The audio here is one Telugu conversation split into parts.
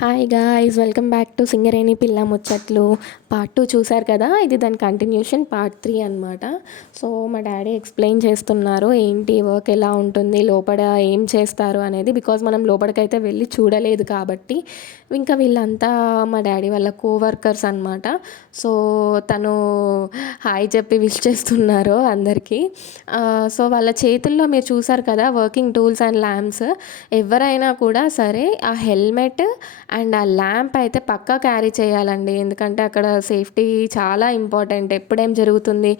Hi guys, welcome back to Singareni పిల్ల ముచ్చట్లు. పార్ట్ 2 చూశారు కదా, ఇది దాని కంటిన్యూషన్ పార్ట్ 3 అనమాట. సో మా డాడీ ఎక్స్ప్లెయిన్ చేస్తున్నారు ఏంటి వర్క్ ఎలా ఉంటుంది, లోపల ఏం చేస్తారు అనేది. బికాజ్ మనం లోపలికైతే వెళ్ళి చూడలేదు కాబట్టి. ఇంకా వీళ్ళంతా మా డాడీ వాళ్ళ కోవర్కర్స్ అనమాట. సో తను హాయ్ చెప్పి విష్ చేస్తున్నారు అందరికీ. సో వాళ్ళ చేతుల్లో మీరు చూసారు కదా వర్కింగ్ టూల్స్ అండ్ ల్యాంప్స్. ఎవరైనా కూడా సరే ఆ హెల్మెట్ అండ్ ఆ ల్యాంప్ అయితే పక్కా క్యారీ చేయాలండి. ఎందుకంటే అక్కడ సేఫ్టీ చాలా ఇంపార్టెంట్. ఎప్పుడేం జరుగుతుంది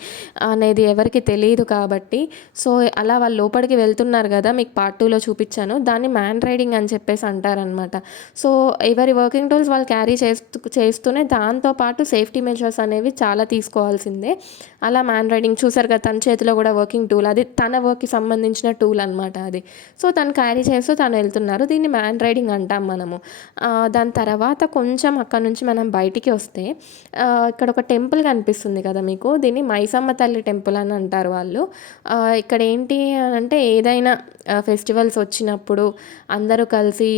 అనేది ఎవరికి తెలియదు కాబట్టి. సో అలా వాళ్ళు లోపలికి వెళ్తున్నారు కదా, మీకు పార్ట్ 2లో చూపించాను. దాన్ని మ్యాన్ రైడింగ్ అని చెప్పేసి అంటారనమాట. సో ఎవరి వర్కింగ్ టూల్స్ వాళ్ళు క్యారీ చేస్తూనే దాంతోపాటు సేఫ్టీ మెజర్స్ అనేవి చాలా తీసుకోవాల్సిందే. అలా మ్యాన్ రైడింగ్ చూసారు కదా, తన చేతిలో కూడా వర్కింగ్ టూల్, అది తన వర్క్కి సంబంధించిన టూల్ అనమాట అది. సో తను క్యారీ చేస్తూ తను వెళ్తున్నారు. దీన్ని మ్యాన్ రైడింగ్ అంటాం మనము. దాని తర్వాత కొంచెం అక్కడ నుంచి మనం బయటికి వస్తే ఇక్కడ ఒక టెంపుల్ కనిపిస్తుంది కదా మీకు. దీన్ని మైసమ్మ తల్లి టెంపుల్ అని అంటారు వాళ్ళు. ఇక్కడ ఏంటి అంటే ఏదైనా ఫెస్టివల్స్ వచ్చినప్పుడు అందరూ కలిసి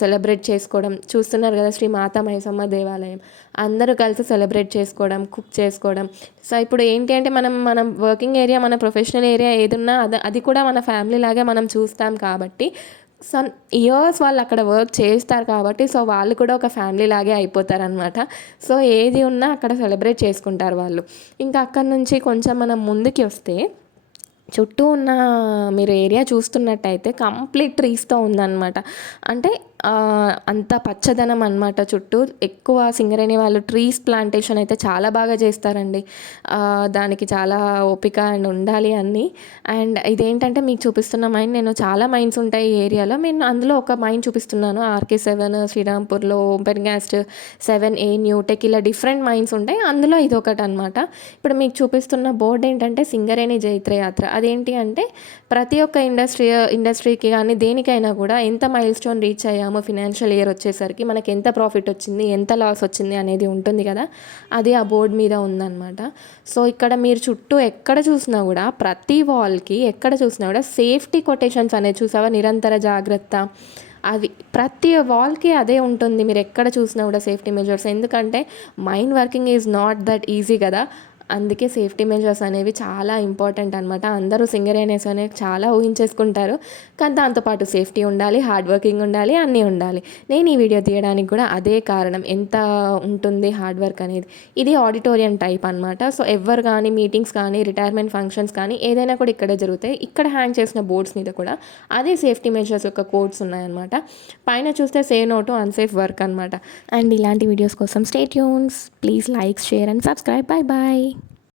సెలబ్రేట్ చేసుకోవడం. చూస్తున్నారు కదా, శ్రీ మాతా మైసమ్మ దేవాలయం. అందరూ కలిసి సెలబ్రేట్ చేసుకోవడం, కుక్ చేసుకోవడం. సో ఇప్పుడు ఏంటి అంటే మనం వర్కింగ్ ఏరియా, మన ప్రొఫెషనల్ ఏరియా ఏదున్నా అది కూడా మన ఫ్యామిలీ లాగే మనం చూస్తాం కాబట్టి సమ్ ఇయర్స్ వాళ్ళు అక్కడ వర్క్ చేస్తారు కాబట్టి సో వాళ్ళు కూడా ఒక ఫ్యామిలీ లాగే అయిపోతారనమాట. సో ఏది ఉన్నా అక్కడ సెలబ్రేట్ చేసుకుంటారు వాళ్ళు. ఇంకా అక్కడ నుంచి కొంచెం మనం ముందుకి వస్తే చుట్టూ ఉన్న మీరు ఏరియా చూస్తున్నట్టయితే కంప్లీట్ ట్రీస్తో ఉందన్నమాట. అంటే అంత పచ్చదనం అనమాట చుట్టూ. ఎక్కువ సింగరేణి వాళ్ళు ట్రీస్ ప్లాంటేషన్ అయితే చాలా బాగా చేస్తారండి. దానికి చాలా ఓపిక అండ్ ఉండాలి అన్నీ. అండ్ ఇదేంటంటే మీకు చూపిస్తున్న మైన్, నేను చాలా మైన్స్ ఉంటాయి ఈ ఏరియాలో. నేను అందులో ఒక మైన్ చూపిస్తున్నాను. RK7 శ్రీరాంపూర్లో, ఓపెన్ క్యాస్ట్ 7A న్యూటెక్, ఇలా డిఫరెంట్ మైన్స్ ఉంటాయి. అందులో ఇది ఒకటి అనమాట. ఇప్పుడు మీకు చూపిస్తున్న బోర్డు ఏంటంటే సింగరేణి జైత్రయాత్ర. అదేంటి అంటే ప్రతి ఒక్క ఇండస్ట్రీకి కానీ దేనికైనా కూడా ఎంత మైల్ స్టోన్ రీచ్ అయ్యామో ఫినాన్షియల్ ఇయర్ వచ్చేసరికి మనకి ఎంత ప్రాఫిట్ వచ్చింది, ఎంత లాస్ వచ్చింది అనేది ఉంటుంది కదా, అది ఆ బోర్డు మీద ఉందన్నమాట. సో ఇక్కడ మీరు చుట్టూ ఎక్కడ చూసినా కూడా, ప్రతి వాల్కి ఎక్కడ చూసినా కూడా సేఫ్టీ కొటేషన్స్ అనేది చూసావా, నిరంతర జాగ్రత్త, అది ప్రతి వాల్కి అదే ఉంటుంది. మీరు ఎక్కడ చూసినా కూడా సేఫ్టీ మెజర్స్. ఎందుకంటే mine working is not that easy కదా, అందుకే సేఫ్టీ మెజర్స్ అనేవి చాలా ఇంపార్టెంట్ అనమాట. అందరూ సింగరేణిస్ అనేవి చాలా ఊహించేసుకుంటారు, కానీ దాంతోపాటు సేఫ్టీ ఉండాలి, హార్డ్ వర్కింగ్ ఉండాలి, అన్నీ ఉండాలి. నేను ఈ వీడియో తీయడానికి కూడా అదే కారణం, ఎంత ఉంటుంది హార్డ్ వర్క్ అనేది. ఇది ఆడిటోరియం టైప్ అనమాట. సో ఎవరు కానీ మీటింగ్స్ కానీ రిటైర్మెంట్ ఫంక్షన్స్ కానీ ఏదైనా కూడా ఇక్కడే జరుగుతాయి. ఇక్కడ హ్యాంగ్ చేసిన బోర్డ్స్ మీద కూడా అదే సేఫ్టీ మెజర్స్ యొక్క కోడ్స్ ఉన్నాయన్నమాట. పైన చూస్తే say no to unsafe work అనమాట. అండ్ ఇలాంటి వీడియోస్ కోసం stay tunes, please like, share and subscribe. Bye bye.